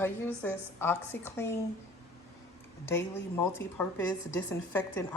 I use this OxyClean Daily Multi-Purpose Disinfectant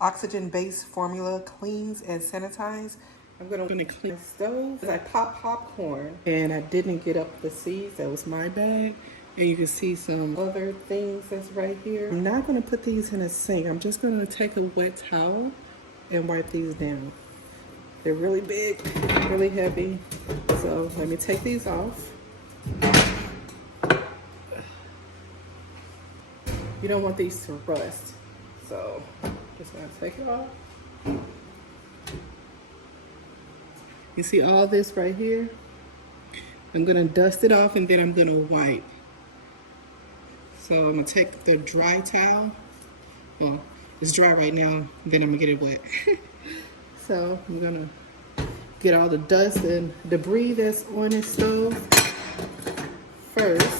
Oxygen-Based Formula. Cleans and sanitize. I'm gonna clean the stove. I popped popcorn and I didn't get up the seeds. That was my bag. And you can see some other things that's right here. I'm not gonna put these in a sink. I'm just gonna take a wet towel and wipe these down. They're really big, really heavy. So let me take these off. You don't want these to rust. So just gonna take it off. You see all this right here? I'm gonna dust it off and then I'm gonna wipe. So I'm gonna take the dry towel. Well, it's dry right now, then I'm gonna get it wet. So I'm gonna get all the dust and debris that's on the stove first.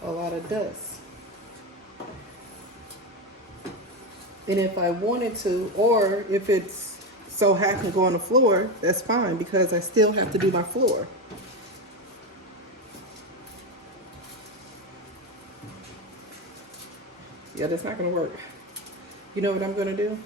A lot of dust. And if I wanted to, or if it's so hat can go on the floor, that's fine because I still have to do my floor. Yeah, that's not gonna work. You know what I'm gonna do?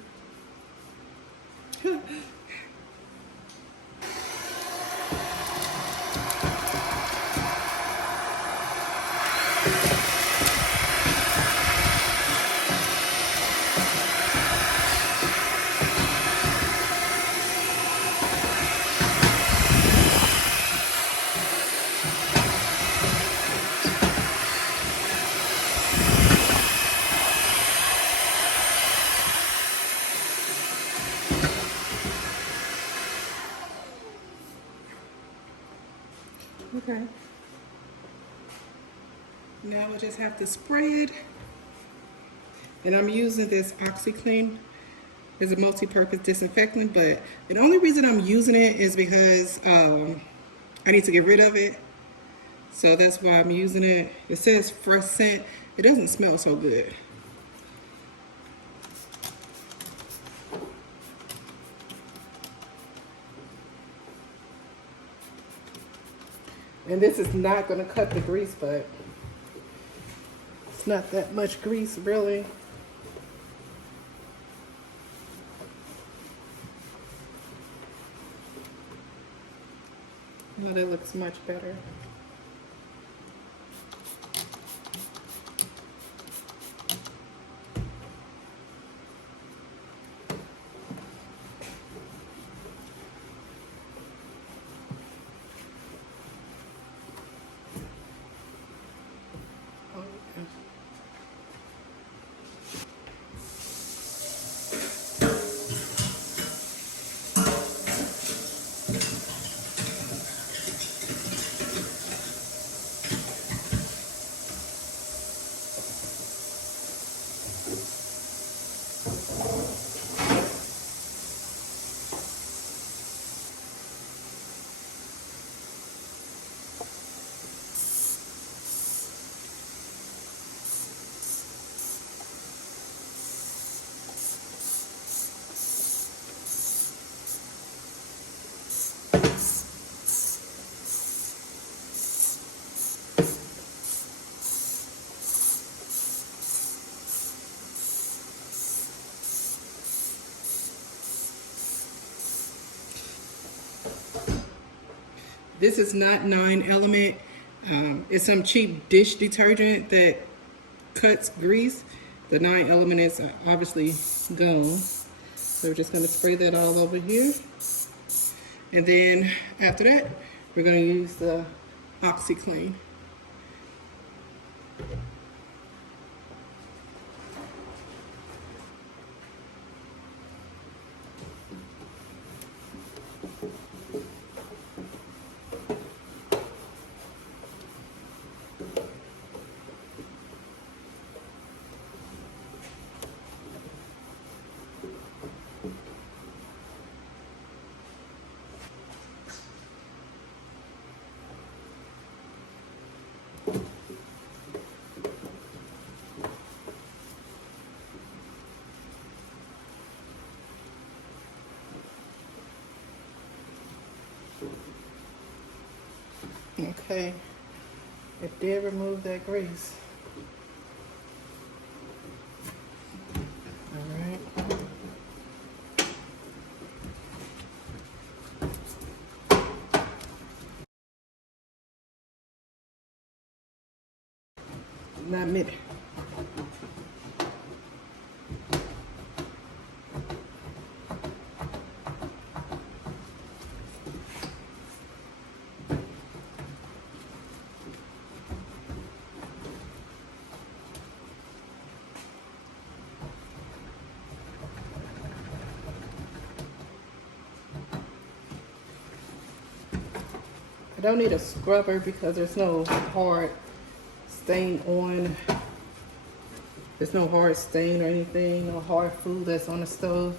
Okay. Now I just have to spray it. And I'm using this OxyClean. It's a multi-purpose disinfectant, but the only reason I'm using it is because I need to get rid of it. So that's why I'm using it. It says fresh scent. It doesn't smell so good. And this is not going to cut the grease, but it's not that much grease really. Oh, that looks much better. This is not 9-element. It's some cheap dish detergent that cuts grease. The 9-element is obviously gone. So we're just gonna spray that all over here. And then after that, we're gonna use the OxyClean. Okay, it did remove that grease. All right. Not many. I don't need a scrubber because there's no hard stain on. There's no hard stain or anything, no hard food that's on the stove.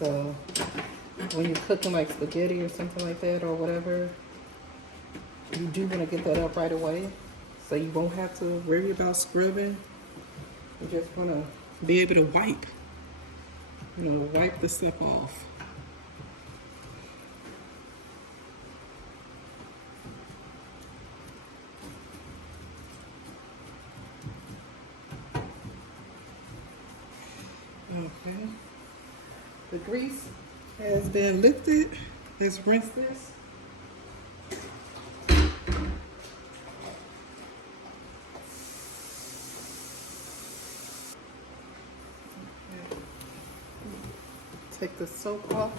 So when you're cooking like spaghetti or something like that or whatever, you do want to get that up right away. So you won't have to worry about scrubbing. You just want to be able to wipe, wipe the stuff off. Okay. The grease has been lifted. Let's rinse this. Okay. Take the soap off.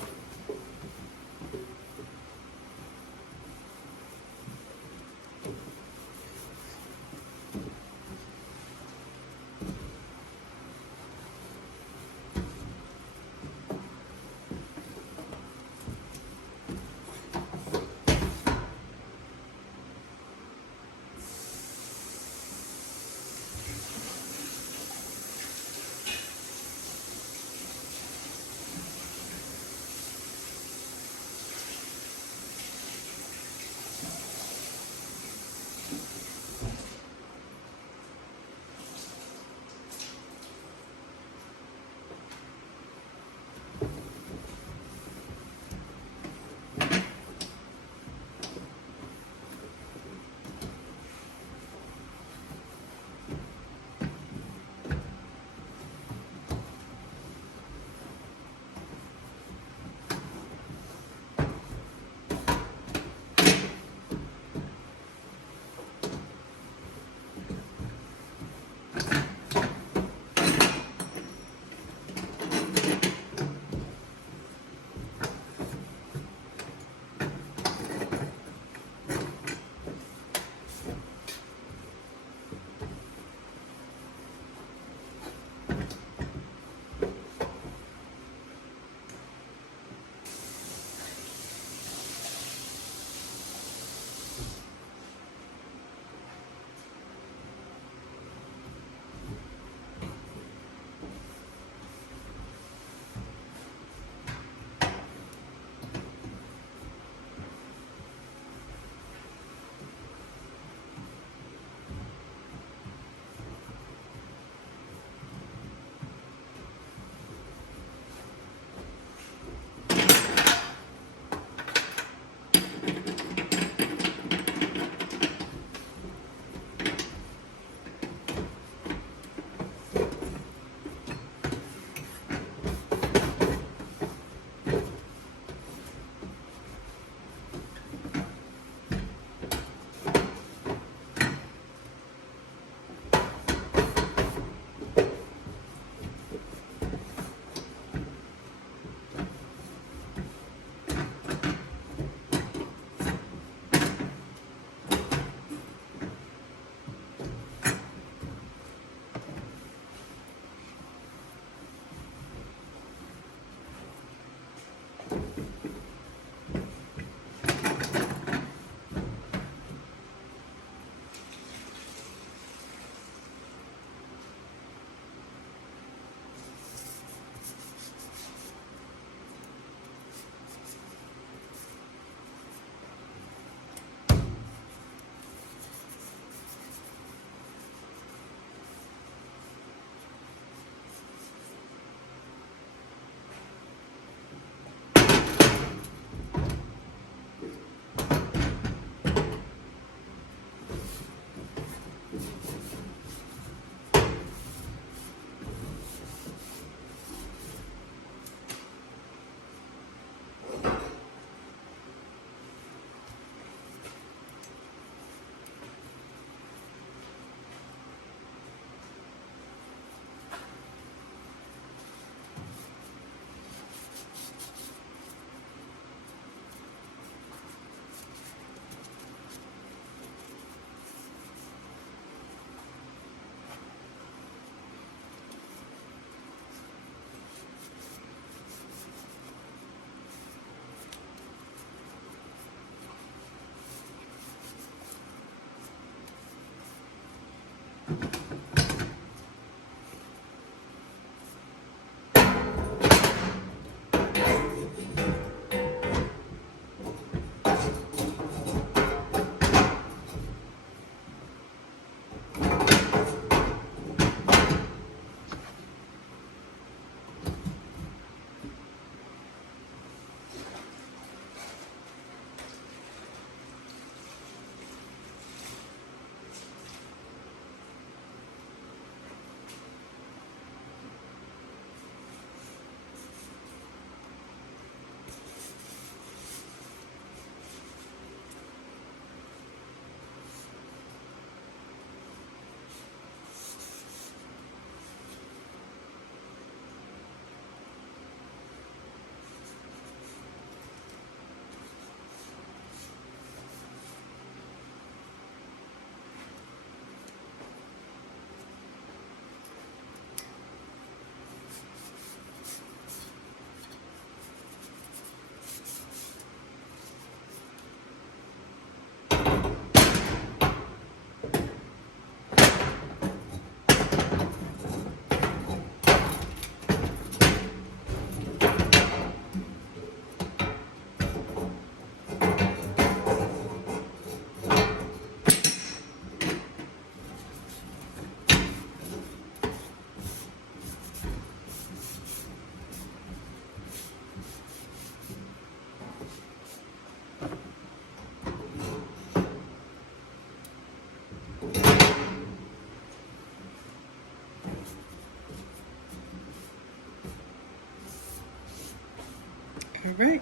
All right.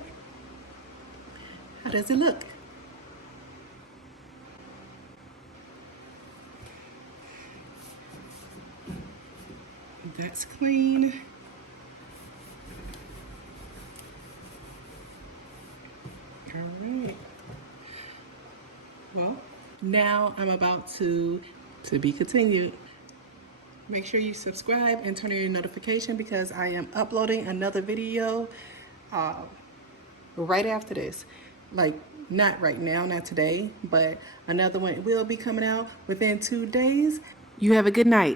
How does it look? That's clean. All right. Well, now I'm about to be continued. Make sure you subscribe and turn on your notification because I am uploading another video right after this. Like, not right now, not today, but another one will be coming out within 2 days. You have a good night.